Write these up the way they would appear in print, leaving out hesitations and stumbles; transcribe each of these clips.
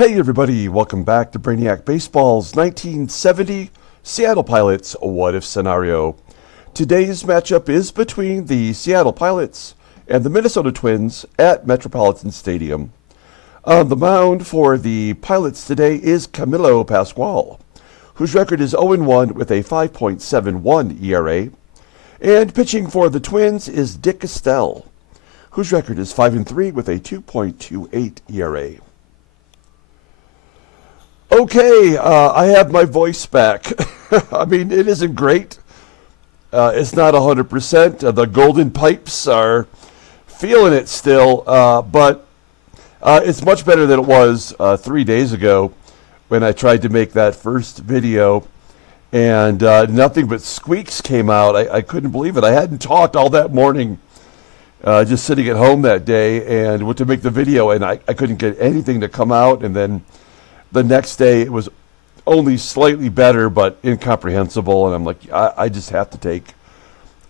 Hey everybody, welcome back to Brainiac Baseball's 1970 Seattle Pilots What If Scenario. Today's matchup is between the Seattle Pilots and the Minnesota Twins at Metropolitan Stadium. On the mound for the Pilots today is Camilo Pascual, whose record is 0-1 with a 5.71 ERA. And pitching for the Twins is Estelle, whose record is 5-3 with a 2.28 ERA. Okay, I have my voice back. I mean, it isn't great. It's not 100%. The golden pipes are feeling it still, but it's much better than it was 3 days ago when I tried to make that first video, and nothing but squeaks came out. I couldn't believe it. I hadn't talked all that morning, just sitting at home that day, and went to make the video, and I couldn't get anything to come out, and then the next day, it was only slightly better, but incomprehensible. And I'm like, I just have to take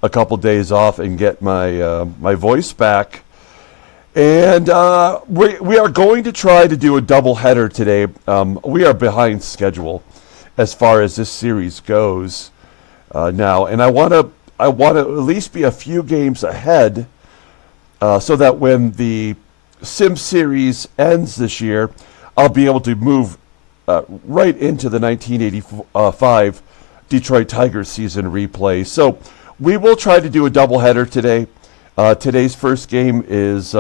a couple days off and get my my voice back. And we are going to try to do a doubleheader today. We are behind schedule as far as this series goes now, and I want to at least be a few games ahead, so that when the Sim series ends this year, I'll be able to move right into the 1985 Detroit Tigers season replay. So we will try to do a doubleheader today. Today's first game is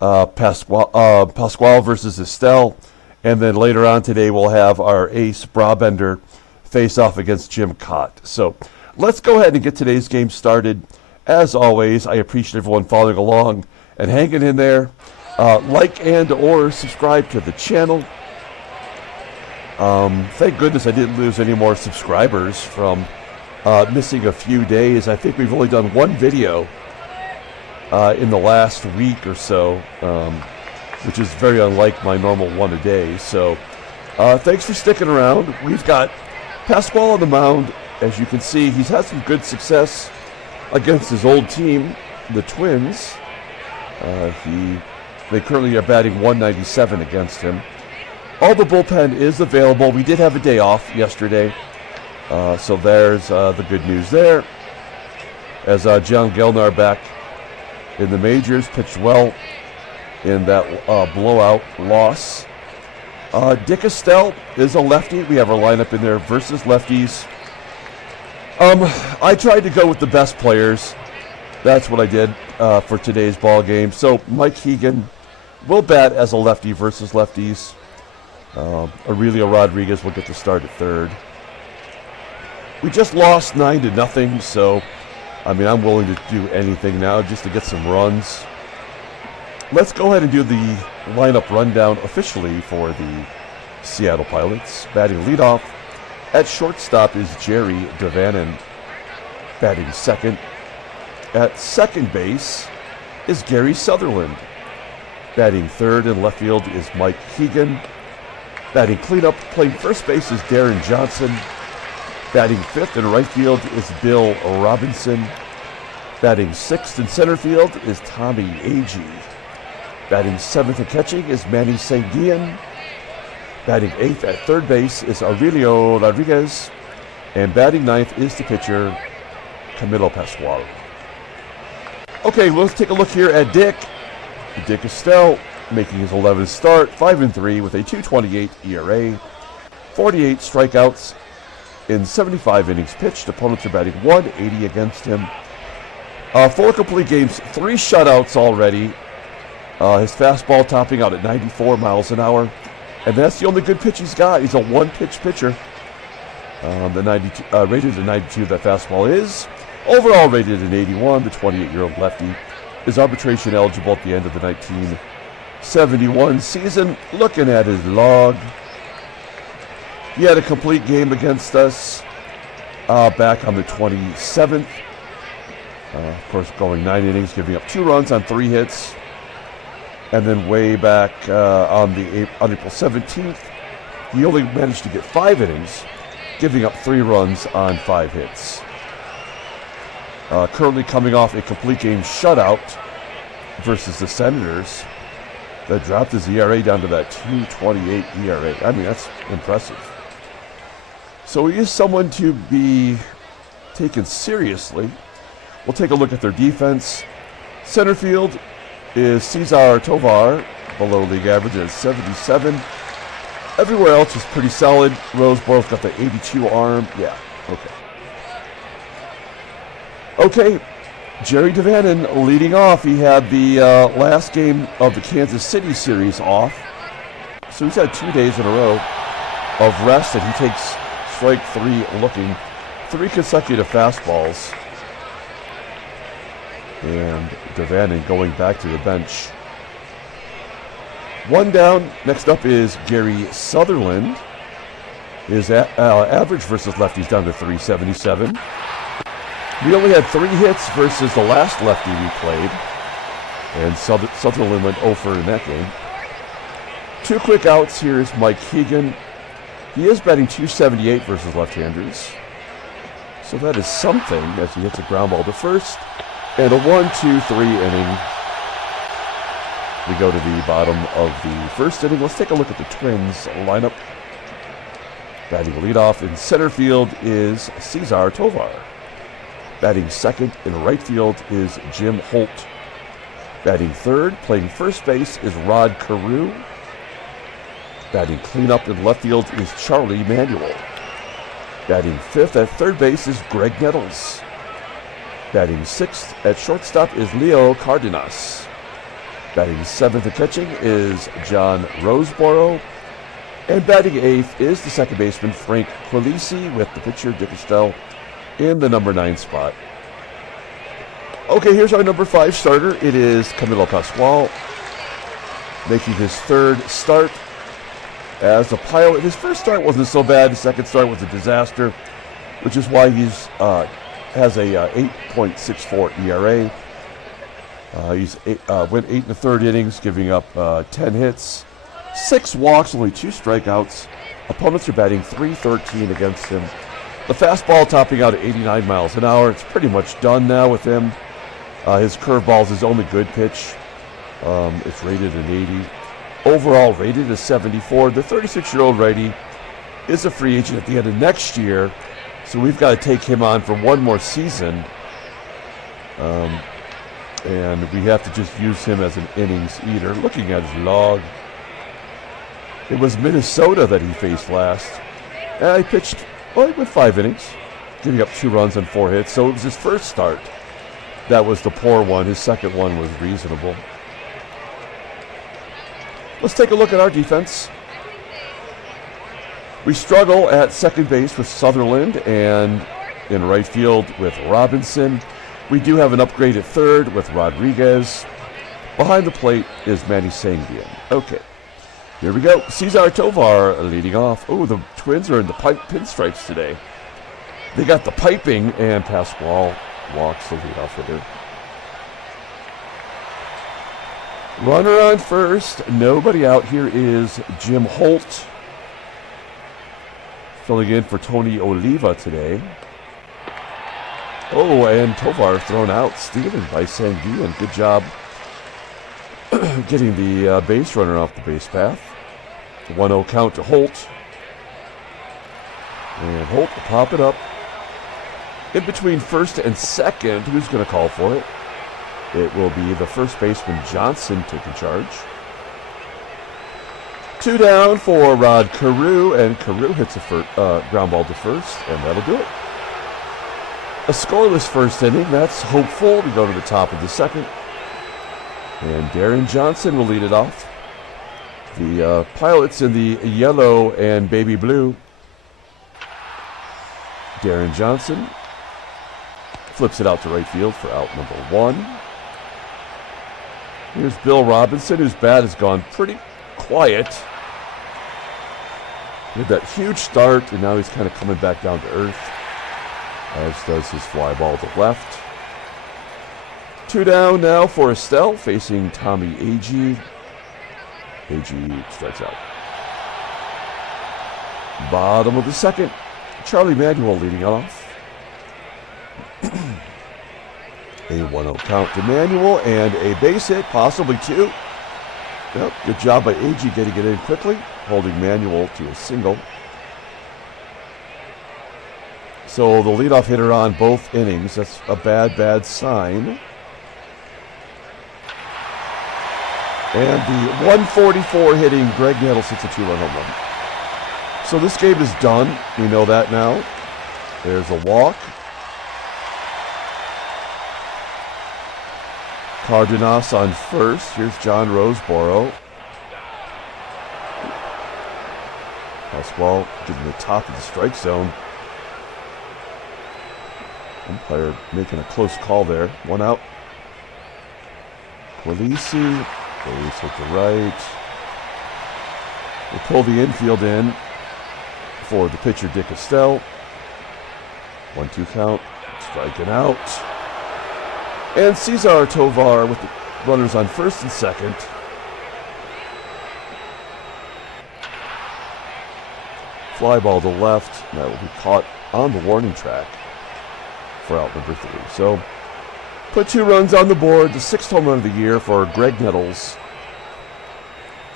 Pascual versus Estelle. And then later on today, we'll have our ace Brabender face off against Jim Cott. So let's go ahead and get today's game started. As always, I appreciate everyone following along and hanging in there. Like and or subscribe to the channel. Thank goodness I didn't lose any more subscribers from missing a few days. I think we've only done one video in the last week or so, which is very unlike my normal one a day. So thanks for sticking around. We've got Pascual on the mound. As you can see, he's had some good success against his old team, the Twins. They currently are batting .197 against him. All the bullpen is available. We did have a day off yesterday, so there's the good news there. As John Gellner back in the majors, pitched well in that blowout loss. Estelle is a lefty. We have our lineup in there versus lefties. I tried to go with the best players. That's what I did for today's ball game. So Mike HEGAN will bat as a lefty versus lefties. Aurelio Rodriguez will get the start at third. We just lost 9-0, so I mean, I'm willing to do anything now just to get some runs. Let's go ahead and do the lineup rundown officially for the Seattle Pilots. Batting leadoff at shortstop is Jerry DAVANON. Batting second at second base is Gary Sutherland. Batting third in left field is Mike HEGAN. Batting cleanup, playing first base is Deron Johnson. Batting fifth in right field is Bill Robinson. Batting sixth in center field is Tommie AGEE. Batting seventh in catching is Manny. Batting eighth at third base is Aurelio Rodriguez. And batting ninth is the pitcher, Camilo Pascual. Okay, let's take a look here at Estelle, making his 11th start, 5-3 with a 2.28 ERA, 48 strikeouts in 75 innings pitched. Opponents are batting .180 against him. 4 complete games, 3 shutouts already. His fastball topping out at 94 miles an hour, and that's the only good pitch he's got. He's a one-pitch pitcher. The 92 rated at 92. That fastball is. Overall rated at 81. The 28-year-old lefty is arbitration eligible at the end of the 1971 season. Looking at his log, he had a complete game against us back on the 27th. Of course, going 9 innings, giving up 2 runs on 3 hits. And then way back on April 17th, he only managed to get 5 innings, giving up 3 runs on 5 hits. Currently coming off a complete game shutout versus the Senators. that dropped his ERA down to that 2.28 ERA. I mean, that's impressive. So he is someone to be taken seriously. We'll take a look at their defense. Center field is Cesar TOVAR, below league average at 77. Everywhere else is pretty solid. Roseboro's got the 82 arm. Yeah, okay. Okay, Jerry DAVANON leading off. He had the last game of the Kansas City series off. So he's had 2 days in a row of rest, and he takes strike 3 looking. 3 consecutive fastballs. And DAVANON going back to the bench. 1 down. Next up is Gary Sutherland. His average versus lefties down to 377. We only had 3 hits versus the last lefty we played. And Sutherland went 0 for in that game. 2 quick outs. Here's Mike HEGAN. He is batting 278 versus left-handers. So that is something as he hits a ground ball to first. And a 1-2-3 inning. We go to the bottom of the first inning. Let's take a look at the Twins lineup. Batting leadoff in center field is Cesar TOVAR. Batting second in right field is Jim Holt. Batting third, playing first base, is Rod CAREW. Batting cleanup in left field is Charlie Manuel. Batting fifth at third base is Graig Nettles. Batting sixth at shortstop is Leo Cardenas. Batting seventh at catching is John Roseboro. And batting eighth is the second baseman Frank QUILICI, with the pitcher Dick Estelle in the number 9 spot. Okay, here's our number 5 starter. It is Camilo Pascual, making his third start as a pilot. His first start wasn't so bad. His second start was a disaster, which is why he's has a 8.64 ERA. He's went 8 1/3 innings, giving up 10 hits, 6 walks, only 2 strikeouts. Opponents are batting .313 against him. The fastball topping out at 89 miles an hour. It's pretty much done now with him. His curveball is his only good pitch. It's rated an 80. Overall rated a 74. The 36-year-old righty is a free agent at the end of next year, so we've got to take him on for 1 more season. And we have to just use him as an innings eater. Looking at his log, it was Minnesota that he faced last. He pitched, well, he went 5 innings, giving up 2 runs and 4 hits. So it was his first start that was the poor one. His second one was reasonable. Let's take a look at our defense. We struggle at second base with Sutherland, and in right field with Robinson. We do have an upgrade at third with Rodriguez. Behind the plate is Manny Sanguillen. Okay, here we go. Cesar TOVAR leading off. Oh, the Twins are in the pinstripes today. They got the piping, and Pascual walks the leadoff hitter. Runner on first, nobody out. Here is Jim Holt, filling in for Tony Oliva today. Oh, and TOVAR thrown out, stealing by Sanguillen. Good job getting the base runner off the base path. 1-0 count to Holt. And Holt will pop it up. In between first and second, who's going to call for it? It will be the first baseman Johnson taking charge. 2 down for Rod CAREW, and CAREW hits a ground ball to first, and that'll do it. A scoreless first inning. That's hopeful. We go to the top of the second, and Deron Johnson will lead it off. The Pilots in the yellow and baby blue. Deron Johnson flips it out to right field for out number 1. Here's Bill Robinson, whose bat has gone pretty quiet. He had that huge start, and now he's kind of coming back down to earth, as does his fly ball to left. 2 down now for Estelle, facing Tommie AGEE. AGEE strikes out. Bottom of the second, Charlie Manuel leading off. A 1-0 count to Manuel, and a base hit, possibly 2. Yep, good job by AGEE getting it in quickly, holding Manuel to a single. So the leadoff hitter on both innings. That's a bad sign. And the 144 hitting Graig Nettles hits a 2-run home run. So this game is done. We know that now. There's a walk. Cardenas on first. Here's John Roseboro. Pascual getting the top of the strike zone. Umpire making a close call there. One out. QUILICI. Base hit the right. They pull the infield in for the pitcher, Estelle. 1-2 count. Striking out. And Cesar TOVAR with the runners on first and second. Fly ball to left. That will be caught on the warning track for out number 3. So, put 2 runs on the board. The 6th home run of the year for Graig Nettles.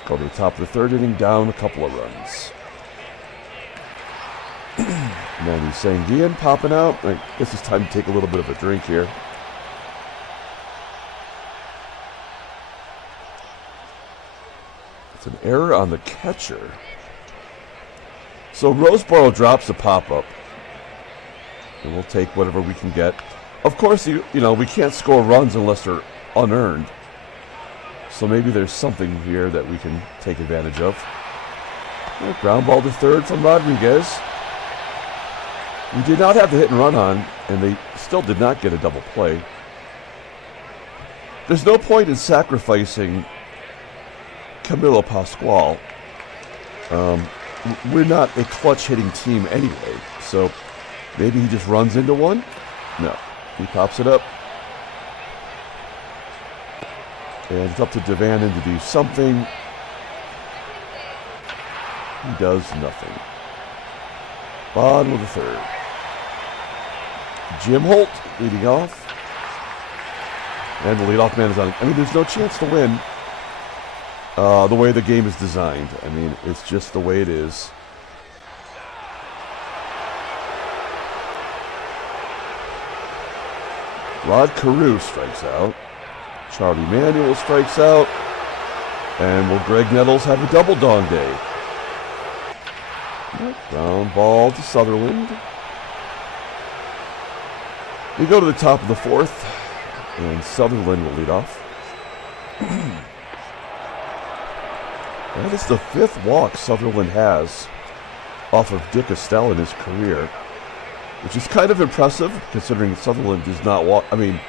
Go to the top of the 3rd inning, down a couple of runs. Manny SANGUILLEN popping out. I guess it's time to take a little bit of a drink here. It's an error on the catcher. So Roseboro drops a pop-up. And we'll take whatever we can get. Of course, you know, we can't score runs unless they're unearned. So maybe there's something here that we can take advantage of. Ground ball to third from Rodriguez. We did not have the hit and run on, and they still did not get a double play. There's no point in sacrificing Camilo Pascual. We're not a clutch hitting team anyway, so maybe he just runs into one? No. He pops it up. And it's up to DAVANON to do something. He does nothing. Bottom of the 3rd. Jim HOLT leading off. And the leadoff man is on. I mean, there's no chance to win the way the game is designed. I mean, it's just the way it is. CAREW strikes out. Charlie Manuel strikes out. And will Graig Nettles have a double dong day? Ground ball to Sutherland. We go to the top of the 4th, and Sutherland will lead off. That is the 5th walk Sutherland has off of Estelle in his career, which is kind of impressive considering Sutherland does not walk. I mean,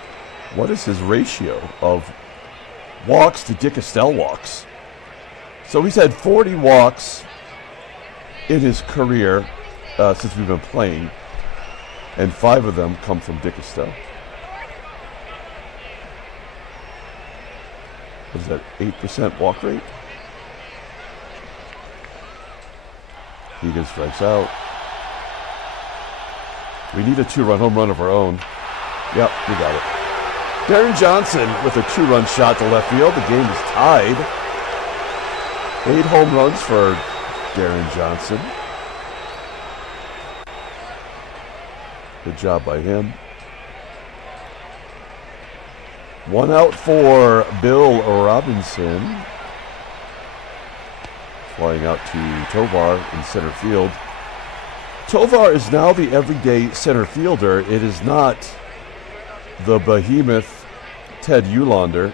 what is his ratio of walks to Estelle walks? So he's had 40 walks in his career since we've been playing, and 5 of them come from Estelle. What is that, 8% walk rate? HEGAN strikes out. We need a 2-run home run of our own. Yep, we got it. Deron Johnson with a 2-run shot to left field. The game is tied. 8 home runs for Deron Johnson. Good job by him. 1 out for Bill Robinson. Flying out to TOVAR in center field. TOVAR is now the everyday center fielder. It is not the behemoth Ted Ulander.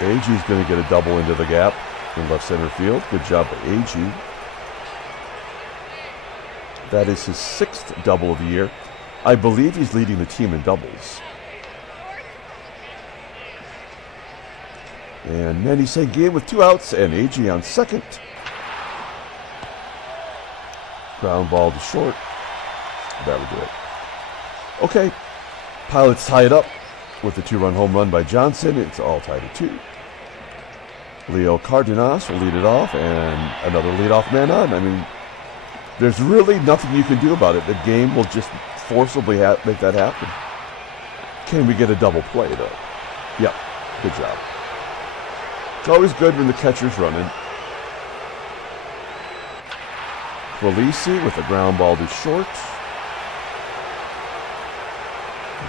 AGEE is going to get a double into the gap in left center field. Good job by AGEE. That is his 6th double of the year. I believe he's leading the team in doubles. And Manny SANGUILLEN with 2 outs and AGEE on second. Ground ball to short. That would do it. Okay. Pilots tie it up with a 2-run home run by Johnson. It's all tied at 2. Leo Cardenas will lead it off, and another leadoff man on. I mean, there's really nothing you can do about it. The game will just forcibly make that happen. Can we get a double play, though? Yep. Good job. It's always good when the catcher's running. QUILICI with a ground ball to short.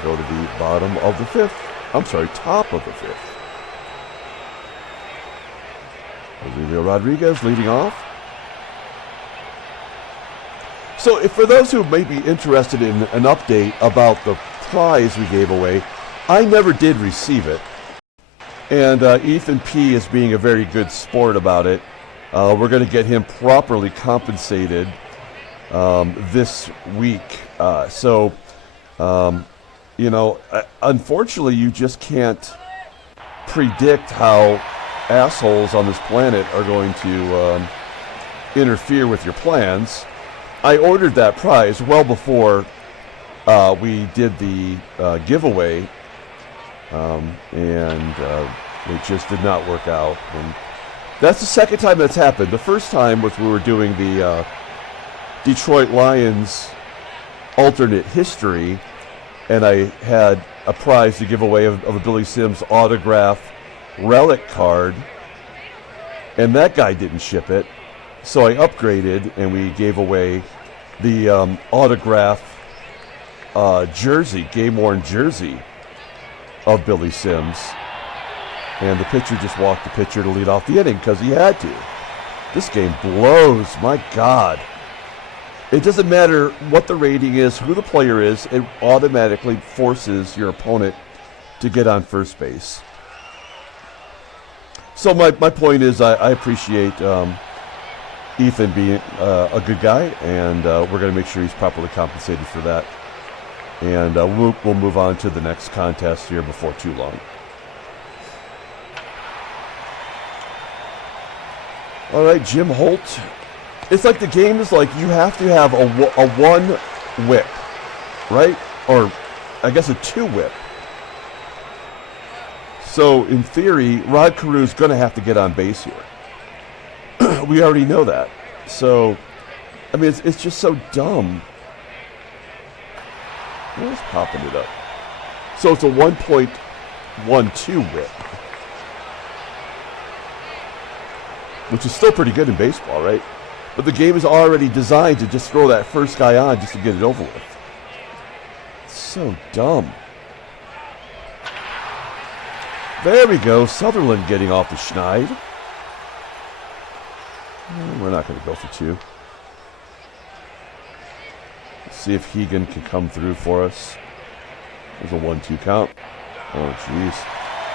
Go to the bottom of the fifth. I'm sorry, top of the fifth. Aurelio Rodriguez leading off. So if for those who may be interested in an update about the prize we gave away, I never did receive it. And Ethan P. is being a very good sport about it. We're going to get him properly compensated this week. You know, unfortunately, you just can't predict how assholes on this planet are going to interfere with your plans. I ordered that prize well before we did the giveaway, and it just did not work out. And that's the second time that's happened. The first time was we were doing the Detroit Lions alternate history, and I had a prize to give away of a Billy Sims autograph relic card, and that guy didn't ship it. So I upgraded, and we gave away the autograph jersey, game-worn jersey of Billy Sims. And the pitcher just walked the pitcher to lead off the inning because he had to. This game blows, my God. It doesn't matter what the rating is, who the player is, it automatically forces your opponent to get on first base. So my point is I appreciate Ethan being a good guy, and we're going to make sure he's properly compensated for that. And we'll move on to the next contest here before too long. All right, Jim Holt. It's like the game is like you have to have a one whip, right? Or I guess a two whip. So in theory, Rod Carew's going to have to get on base here. We already know that. So, I mean, it's just so dumb. Where's popping it up? So it's a 1.12 whip. Which is still pretty good in baseball, right? But the game is already designed to just throw that first guy on just to get it over with. It's so dumb. There we go. Sutherland getting off the schneid. We're not going to go for two. Let's see if HEGAN can come through for us. There's a 1-2 count. Oh, jeez.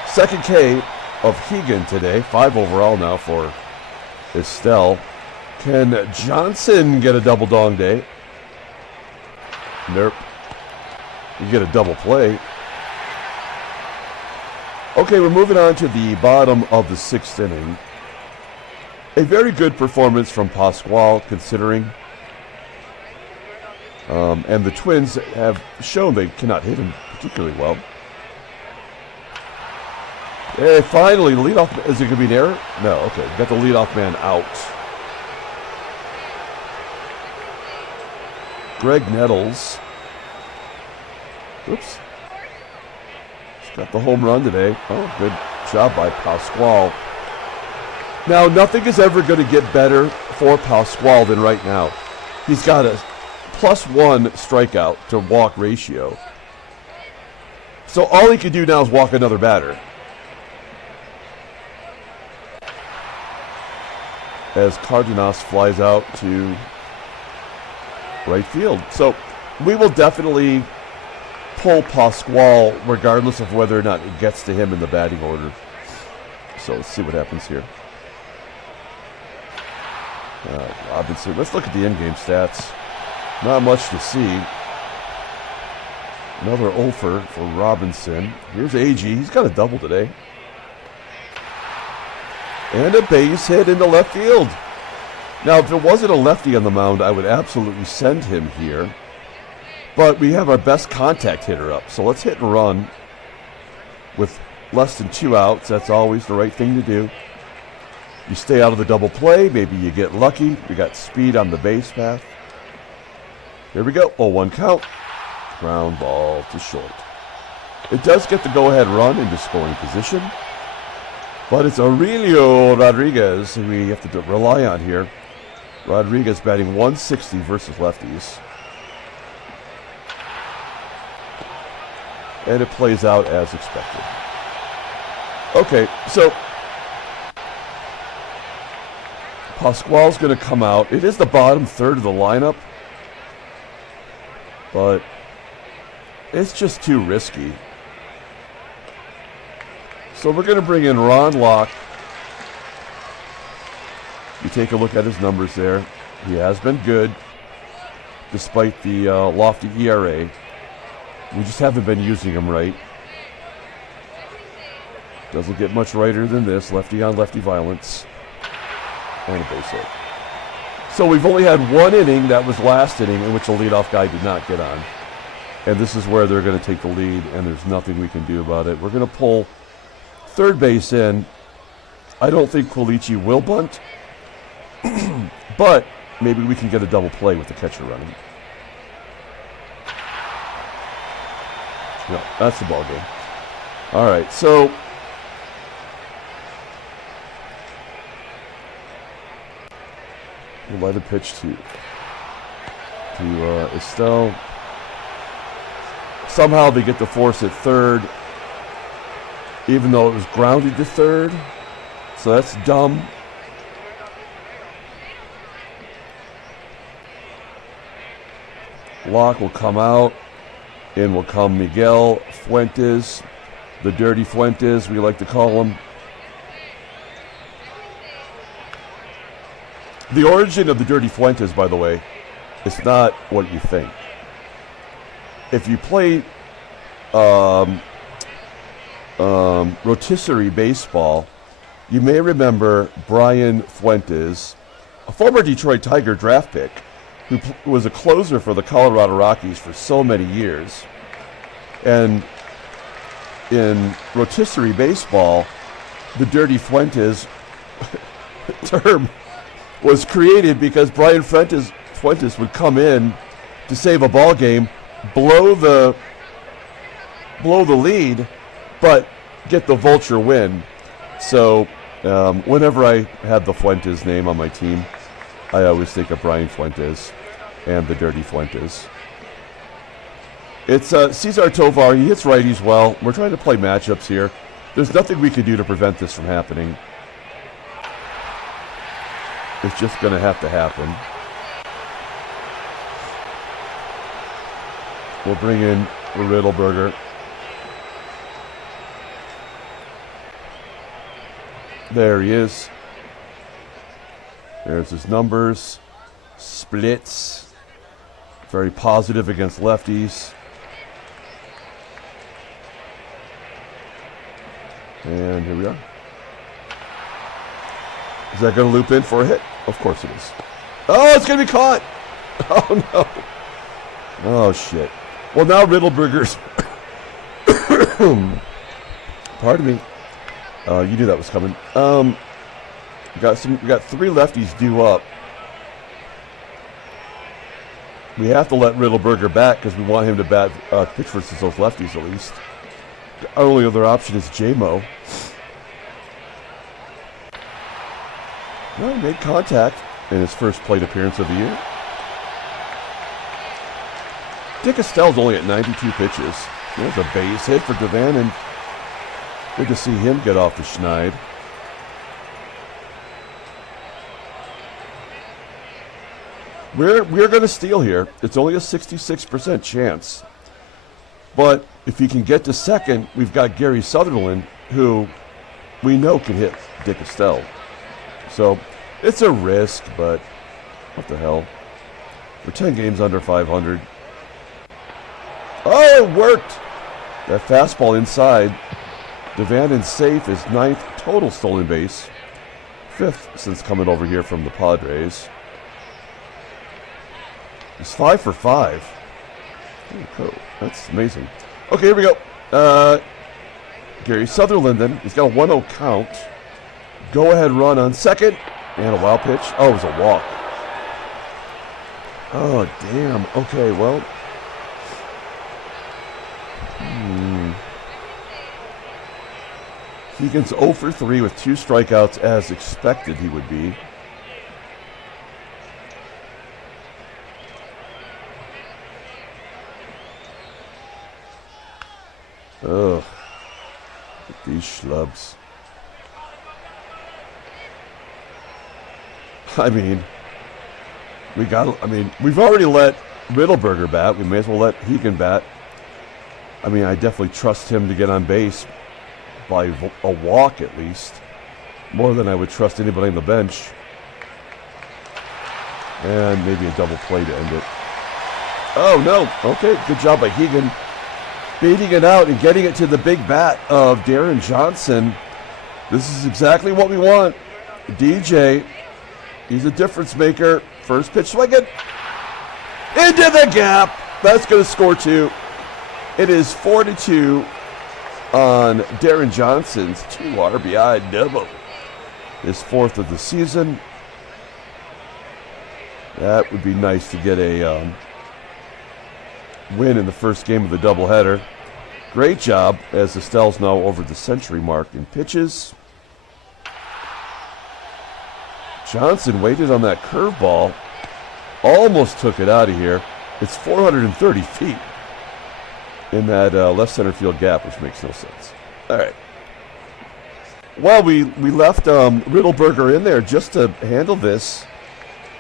Second K of HEGAN today. 5 overall now for Estelle. Can Johnson get a double dong day? Nope. You get a double play. Okay, we're moving on to the bottom of the 6th inning. A very good performance from Pascual, considering. And the Twins have shown they cannot hit him particularly well. Hey, finally, the leadoff. Is it going to be an error? No, okay. Got the leadoff man out. Graig Nettles. Oops. He's got the home run today. Oh, good job by Pascual. Now, nothing is ever going to get better for Pascual than right now. He's got a +1 strikeout to walk ratio. So all he can do now is walk another batter. As Cardenas flies out to right field. So we will definitely pull Pascual regardless of whether or not it gets to him in the batting order. So let's see what happens here. Robinson. Let's look at the in-game stats. Not much to see. Another offer for Robinson. Here's AGEE. He's got a double today. And a base hit into left field. Now, if there wasn't a lefty on the mound, I would absolutely send him here. But we have our best contact hitter up. So let's hit and run with less than 2 outs. That's always the right thing to do. You stay out of the double play. Maybe you get lucky. We got speed on the base path. Here we go. 0-1 count. Ground ball to short. It does get the go-ahead run into scoring position. But it's Aurelio Rodriguez who we have to rely on here. Rodriguez batting 160 versus lefties. And it plays out as expected. Okay, so Pascual's going to come out. It is the bottom third of the lineup, but it's just too risky. So we're going to bring in Ron Locke. You take a look at his numbers there. He has been good, despite the lofty ERA. We just haven't been using him right. Doesn't get much righter than this. Lefty on lefty violence. And a base hit. So we've only had one inning, that was last inning, in which the leadoff guy did not get on. And this is where they're going to take the lead, and there's nothing we can do about it. We're going to pull third base in. I don't think QUILICI will bunt, but maybe we can get a double play with the catcher running. No, that's the ball game. All right, so we'll let it pitch to Estelle. Somehow they get the force at third, even though it was grounded to third. So that's dumb. Locke will come out. In will come Miguel Fuentes, the Dirty Fuentes, we like to call him. The origin of the Dirty Fuentes, by the way, is not what you think. If you play rotisserie baseball, you may remember Brian Fuentes, a former Detroit Tiger draft pick, who was a closer for the Colorado Rockies for so many years. And in rotisserie baseball, the Dirty Fuentes term was created because Brian Fuentes would come in to save a ball game, blow the lead, but get the vulture win. So whenever I had the Fuentes name on my team, I always think of Brian Fuentes and the Dirty Fuentes. It's Cesar Tovar. He hits righties well. We're trying to play matchups here. There's nothing we can do to prevent this from happening. It's just going to have to happen. We'll bring in Riddleberger. There he is. There's his numbers. Splits. Very positive against lefties. And here we are. Is that going to loop in for a hit? Of course it is. Oh, it's going to be caught. Oh, no. Oh, shit. Well, now Riddleberger's... Pardon me. You knew that was coming. We got three lefties due up. We have to let Riddleberger back because we want him to bat pitch versus those lefties at least. Our only other option is J-Mo. Well, he made contact in his first plate appearance of the year. Dick Estelle's only at 92 pitches. There's a base hit for DAVANON. Good to see him get off the schneid. We're going to steal here. It's only a 66% chance. But if he can get to second, we've got Gary Sutherland, who we know can hit Dick Estelle. So it's a risk, but what the hell? We're 10 games under 500. Oh, it worked! That fastball inside. DAVANON's safe is 9th total stolen base. 5th since coming over here from the Padres. He's 5 for 5. Oh, that's amazing. Okay, here we go. Gary Sutherland then. He's got a 1-0 count. Go-ahead run on second. And a wild pitch. Oh, it was a walk. Oh, damn. Okay, well. Hegan's 0 for 3 with 2 strikeouts as expected he would be. Ugh. These schlubs. I mean, we've already let Riddleberger bat. We may as well let Hegan bat. I mean, I definitely trust him to get on base by a walk at least. More than I would trust anybody on the bench. And maybe a double play to end it. Oh, no. Okay, good job by Hegan. Baiting it out and getting it to the big bat of Deron Johnson. This is exactly what we want. DJ, he's a difference maker. First pitch swinging. Into the gap. That's going to score 2. It is 4-2 on Deron Johnson's 2 RBI double. His 4th of the season. That would be nice to get a win in the first game of the doubleheader. Great job, as Estelle's now over the century mark in pitches. Johnson waited on that curveball. Almost took it out of here. It's 430 feet in that left center field gap, which makes no sense. All right. Well, we left Riddleberger in there just to handle this,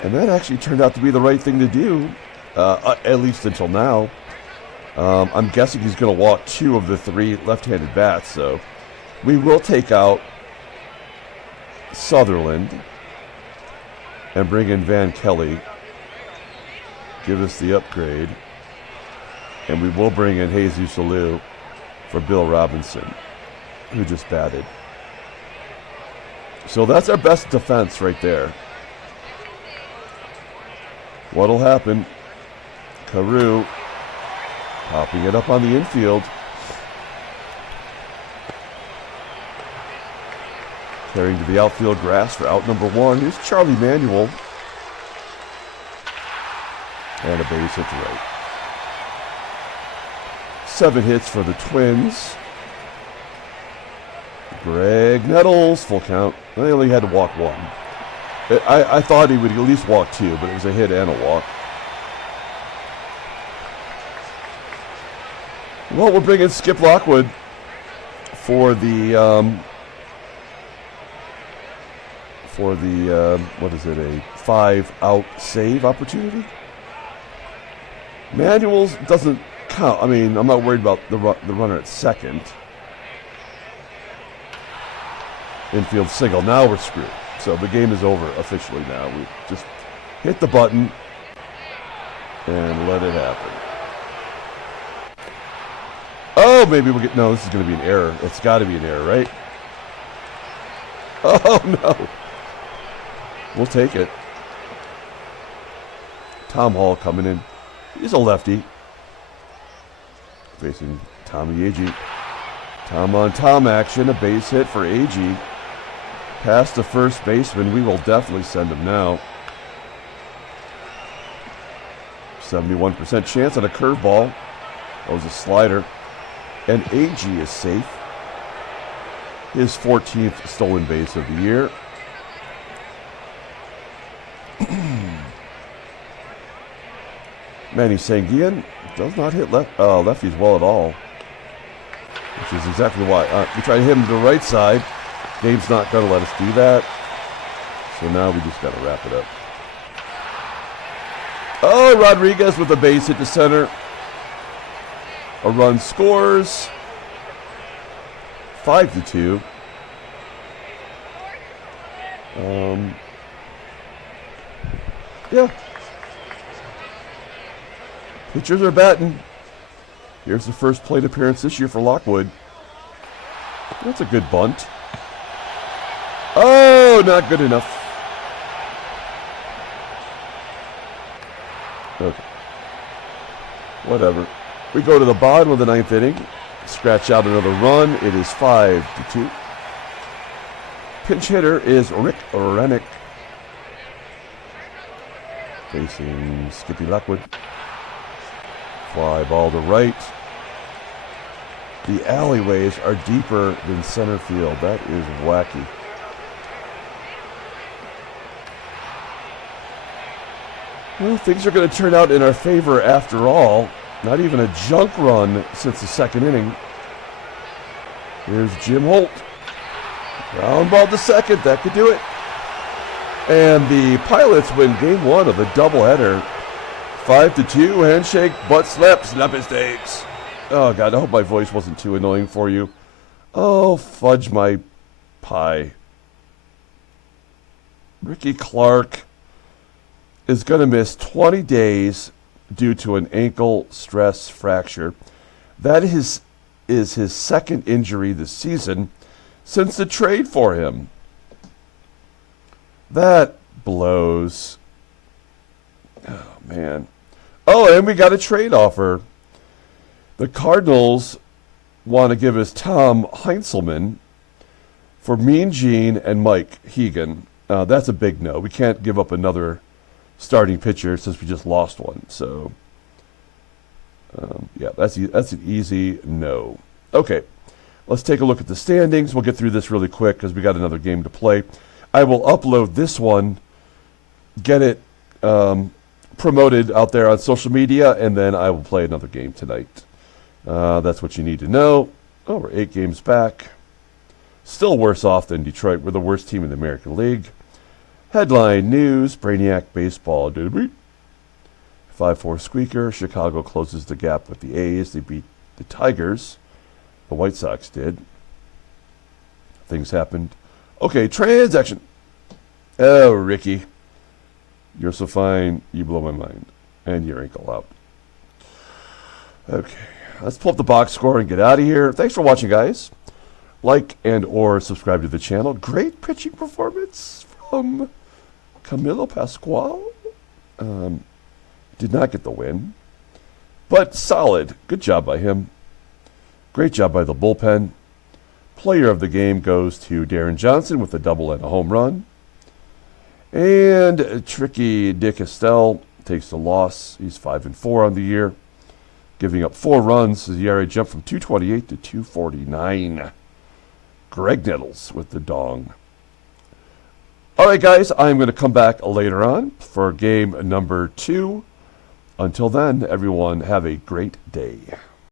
and that actually turned out to be the right thing to do, at least until now. I'm guessing he's going to walk 2 of the 3 left-handed bats, so we will take out Sutherland and bring in Van Kelly. Give us the upgrade. And we will bring in Jesus Alou for Bill Robinson, who just batted. So that's our best defense right there. What'll happen? CAREW popping it up on the infield. Carrying to the outfield grass for out number 1. Here's Charlie Manuel. And a base hit to right. 7 hits for the Twins. Graig Nettles, full count. They only had to walk 1. I thought he would at least walk 2, but it was a hit and a walk. Well, we'll bring in Skip Lockwood for the what is it, a 5-out save opportunity? Manuel's doesn't count. I mean, I'm not worried about the runner at second. Infield single. Now we're screwed. So the game is over officially now. We just hit the button and let it happen. Oh, maybe we'll get... No, this is going to be an error. It's got to be an error, right? Oh, no. We'll take it. Tom Hall coming in. He's a lefty. Facing Tommie AGEE. Tom on Tom action. A base hit for AGEE. Past the first baseman. We will definitely send him now. 71% chance on a curveball. That was a slider. And AGEE is safe. His 14th stolen base of the year. Manny Sanguillen does not hit lefties well at all. Which is exactly why. We tried to hit him to the right side. Gabe's not going to let us do that. So now we just got to wrap it up. Oh, Rodriguez with a base hit to center. A run scores. 5-2. Yeah. Pitchers are batting. Here's the first plate appearance this year for Lockwood. That's a good bunt. Oh, not good enough. Okay. Whatever. We go to the bottom of the 9th inning. Scratch out another run. It is 5-2. Pinch hitter is Rick Rennick. Facing Skippy Lockwood. Fly ball to right. The alleyways are deeper than center field. That is wacky. Well, things are going to turn out in our favor after all. Not even a junk run since the second inning. Here's Jim Holt. Ground ball to second. That could do it. And the Pilots win game one of the doubleheader. 5-2. Handshake, butt slap, snap his steaks. Oh, God, I hope my voice wasn't too annoying for you. Oh, fudge my pie. Ricky Clark is going to miss 20 days due to an ankle stress fracture. That is his second injury this season since the trade for him. That blows. Oh, man. Oh, and we got a trade offer. The Cardinals want to give us Tom Heinzelman for Mean Gene and Mike HEGAN. That's a big no. We can't give up another starting pitcher since we just lost one. So, yeah, that's an easy no. Okay, let's take a look at the standings. We'll get through this really quick because we got another game to play. I will upload this one, get it promoted out there on social media, and then I will play another game tonight. That's what you need to know. Oh, we're 8 games back. Still worse off than Detroit. We're the worst team in the American League. Headline news, Brainiac baseball. 5-4 squeaker. Chicago closes the gap with the A's. They beat the Tigers. The White Sox did. Things happened. Okay, transaction. Oh, Ricky. You're so fine. You blow my mind. And your ankle out. Okay. Let's pull up the box score and get out of here. Thanks for watching, guys. Like and or subscribe to the channel. Great pitching performance from Camilo Pascual. Did not get the win, but solid. Good job by him. Great job by the bullpen. Player of the game goes to Deron Johnson with a double and a home run. And tricky Dick Estelle takes the loss. He's 5-4 on the year, giving up 4 runs. His ERA jumped from 2.28 to 2.49. Greg Nettles with the dong. All right, guys, I'm going to come back later on for game number 2. Until then, everyone, have a great day.